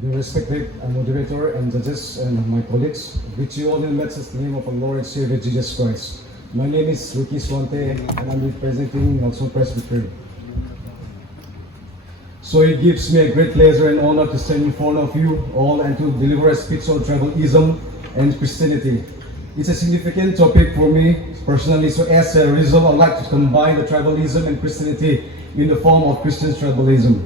The respected moderator and judges and my colleagues, greet you all in the matchless name of our Lord and Savior Jesus Christ. My name is Ricky Suante and I'm representing NGALSONG Presbytery. So it gives me a great pleasure and honor to stand in front of you all and to deliver a speech on tribalism and Christianity. It's a significant topic for me personally, so as a result I'd like to combine the tribalism and Christianity in the form of Christian tribalism.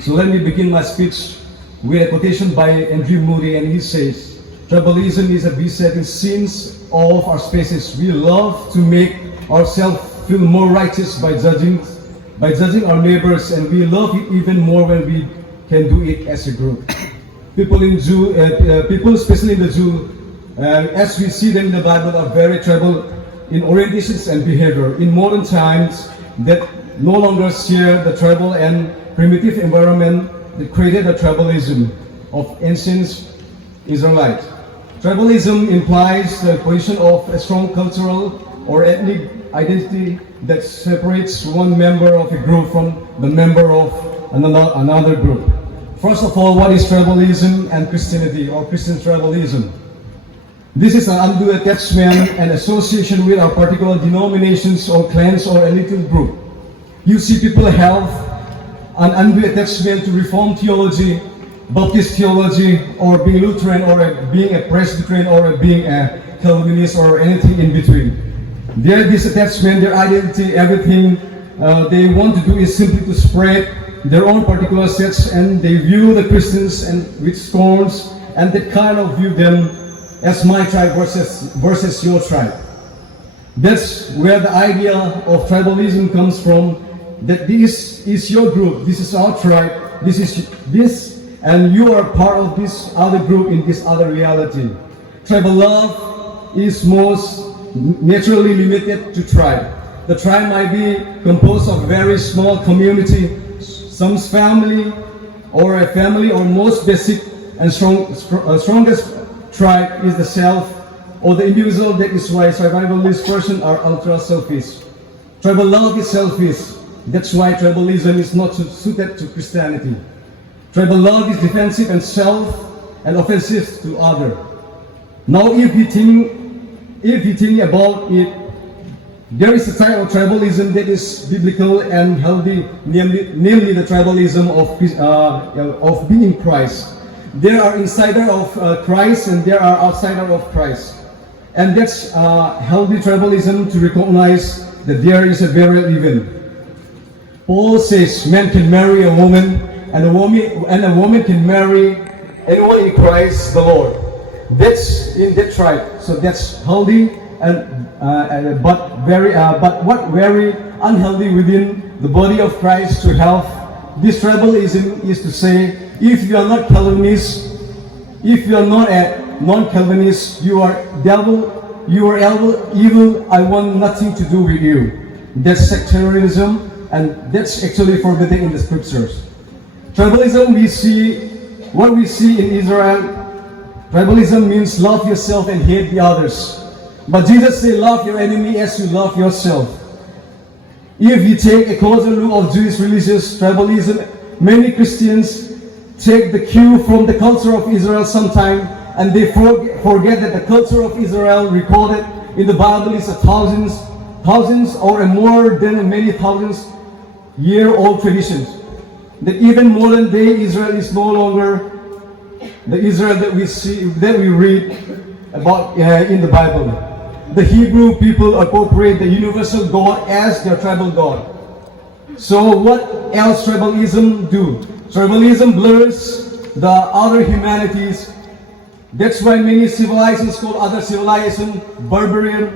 So let me begin my speech with a quotation by Andrew Moody, and he says, "Tribalism is a besetting sins of our species. We love to make ourselves feel more righteous by judging our neighbors, and we love it even more when we can do it as a group." People, especially in the Jew, as we see them in the Bible, are very tribal in orientations and behavior. In modern times, that no longer share the tribal and primitive environment that created the tribalism of ancient Israelites. Tribalism implies the position of a strong cultural or ethnic identity that separates one member of a group from the member of another group. First of all, what is tribalism and Christianity or Christian tribalism? This is an undue attachment and association with our particular denominations or clans or a little group. You see people have an undue attachment to Reformed theology, Baptist theology, or being Lutheran, or being a Presbyterian, or being a Calvinist, or anything in between. Their disattachment, their identity, everything they want to do is simply to spread their own particular sets, and they view the Christians and with scorns, and they kind of view them as my tribe versus your tribe. That's where the idea of tribalism comes from. That this is your group, this is our tribe, this is this, and you are part of this other group in this other reality. Tribal love is most naturally limited to tribe. The tribe might be composed of very small community, some family, or a family, or most basic and strongest tribe is the self, or the individual. That is why survivalist persons are ultra selfish. Tribal love is selfish. That's why tribalism is not suited to Christianity. Tribal love is defensive and and offensive to others. Now, if you think about it, there is a type of tribalism that is biblical and healthy, namely the tribalism of being Christ. There are insider of Christ and there are outsider of Christ, and that's healthy tribalism to recognize that there is a very even. Paul says man can marry a woman, and a woman can marry anyone in Christ the Lord. That's in that tribe. So that's healthy, but what very unhealthy within the body of Christ to have this tribalism is to say, if you are not Calvinist, if you are not a non-Calvinist, you are devil, you are evil. I want nothing to do with you. That's sectarianism. And that's actually forbidden in the scriptures. Tribalism, what we see in Israel, tribalism means love yourself and hate the others. But Jesus said, love your enemy as you love yourself. If you take a closer look of Jewish religious tribalism, many Christians take the cue from the culture of Israel sometime, and they forget that the culture of Israel recorded in the Bible is thousands or more than many thousands year-old traditions. That even modern day Israel is no longer the Israel that we read about in the Bible. The Hebrew people appropriate the universal God as their tribal God. So what else tribalism do? Tribalism blurs the other humanities. That's why many civilizations call other civilizations barbarian,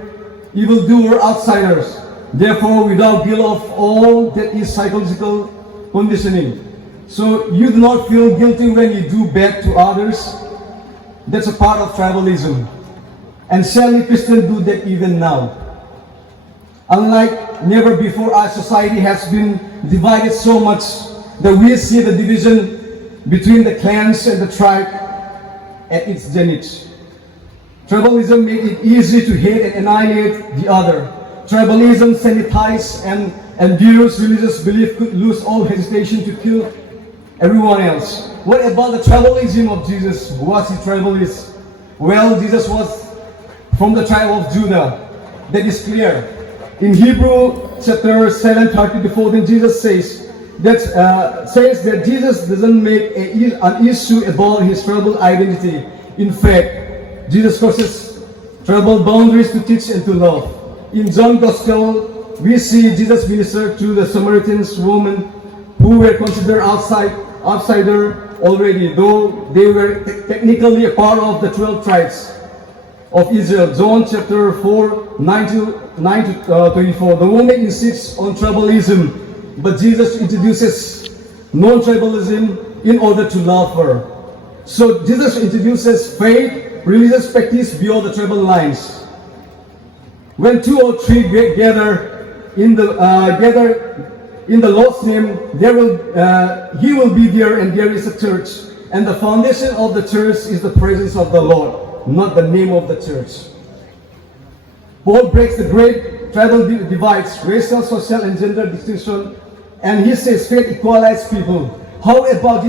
evildoer, outsiders. Therefore, without guilt of all that is psychological conditioning. So you do not feel guilty when you do bad to others. That's a part of tribalism. And sadly, Christians do that even now. Unlike never before, our society has been divided so much that we see the division between the clans and the tribe at its zenith. Tribalism made it easy to hate and annihilate the other. Tribalism sanitized and endures religious belief could lose all hesitation to kill everyone else. What about the tribalism of Jesus? Was he tribalist? Well, Jesus was from the tribe of Judah. That is clear. In Hebrew chapter 7:30-14, Jesus says that Jesus doesn't make an issue about his tribal identity. In fact, Jesus crosses tribal boundaries to teach and to love. In John's Gospel, we see Jesus minister to the Samaritan woman who were considered outsider already, though they were technically a part of the 12 tribes of Israel. John chapter 4, 9-24. The woman insists on tribalism, but Jesus introduces non-tribalism in order to love her. So Jesus introduces faith, religious practice beyond the tribal lines. When 2 or 3 gather in the Lord's name, He will be there, and there is a church. And the foundation of the church is the presence of the Lord, not the name of the church. Paul breaks the great tribal divides, racial, social, and gender distinction, and he says faith equalizes people. How about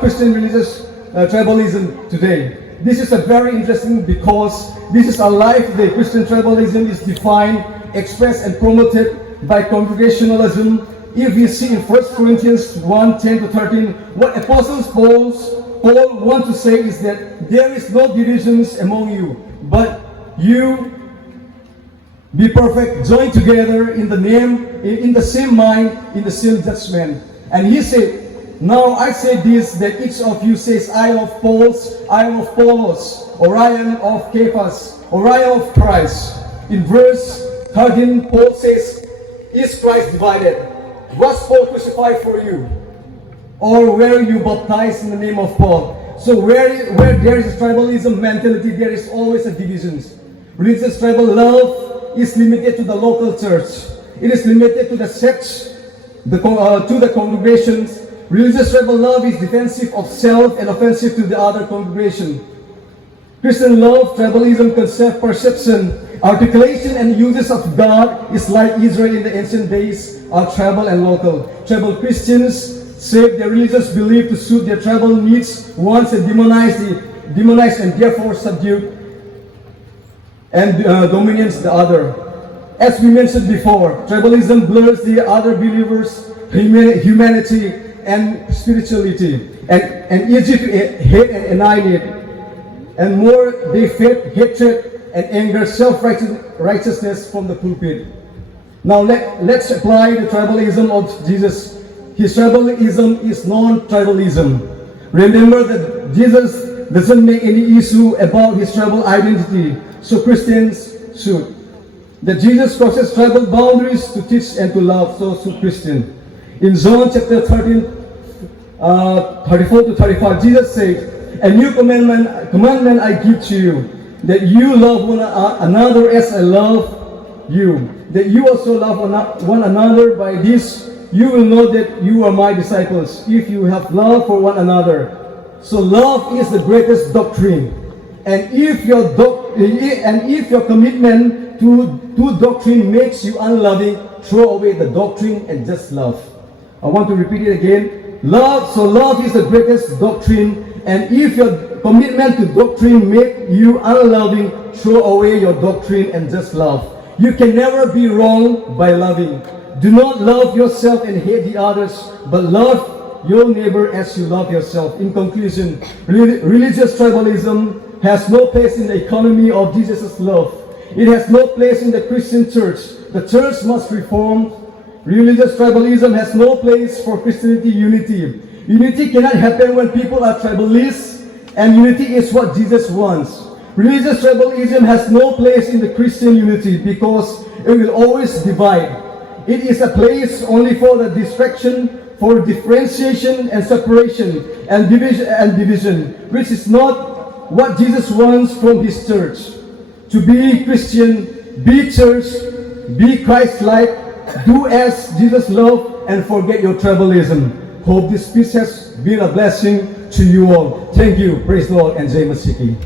Christian religious tribalism today? This is a very interesting because this is alive today. Christian tribalism is defined, expressed, and promoted by congregationalism. If we see in 1 Corinthians 1:10-13, what Apostles Paul wants to say is that there is no divisions among you, but you be perfect, joined together in the name, in the same mind, in the same judgment. And he said, now I say this, that each of you says, I am of Paul's, I am of Apollos, or I am of Cephas, or I am of Christ. In verse 13, Paul says, is Christ divided? Was Paul crucified for you? Or were you baptized in the name of Paul? So where there is a tribalism mentality, there is always a divisions. Religious tribal love is limited to the local church. It is limited to the sects, to the congregations. Religious tribal love is defensive of self and offensive to the other congregation. Christian love, tribalism, concept, perception, articulation, and uses of God is like Israel in the ancient days, are tribal and local. Tribal Christians shape their religious belief to suit their tribal needs, once and demonized and therefore subdued and dominates the other. As we mentioned before, tribalism blurs the other believers' humanity and spirituality, and easy to hate and annihilate. And more, they fed hatred and anger, self-righteousness from the pulpit. Now let's apply the tribalism of Jesus. His tribalism is non-tribalism. Remember that Jesus doesn't make any issue about his tribal identity, so Christians should. That Jesus crosses tribal boundaries to teach and to love, so should Christians. In John chapter 13, 34-35, Jesus said, a new commandment I give to you, that you love one another as I love you, that you also love one another. By this you will know that you are my disciples, if you have love for one another. So love is the greatest doctrine. And if your commitment to doctrine makes you unloving, throw away the doctrine and just love. I want to repeat it again. Love is the greatest doctrine. And if your commitment to doctrine make you unloving, throw away your doctrine and just love. You can never be wrong by loving. Do not love yourself and hate the others, but love your neighbor as you love yourself. In conclusion, religious tribalism has no place in the economy of Jesus' love. It has no place in the Christian church. The church must reform. Religious tribalism has no place for Christianity unity. Unity cannot happen when people are tribalists, and unity is what Jesus wants. Religious tribalism has no place in the Christian unity because it will always divide. It is a place only for the distraction, for differentiation and separation and division, which is not what Jesus wants from his church. To be Christian, be church, be Christ-like, do as Jesus loved, and forget your tribalism. Hope this speech has been a blessing to you all. Thank you. Praise the Lord and Jai Masiki.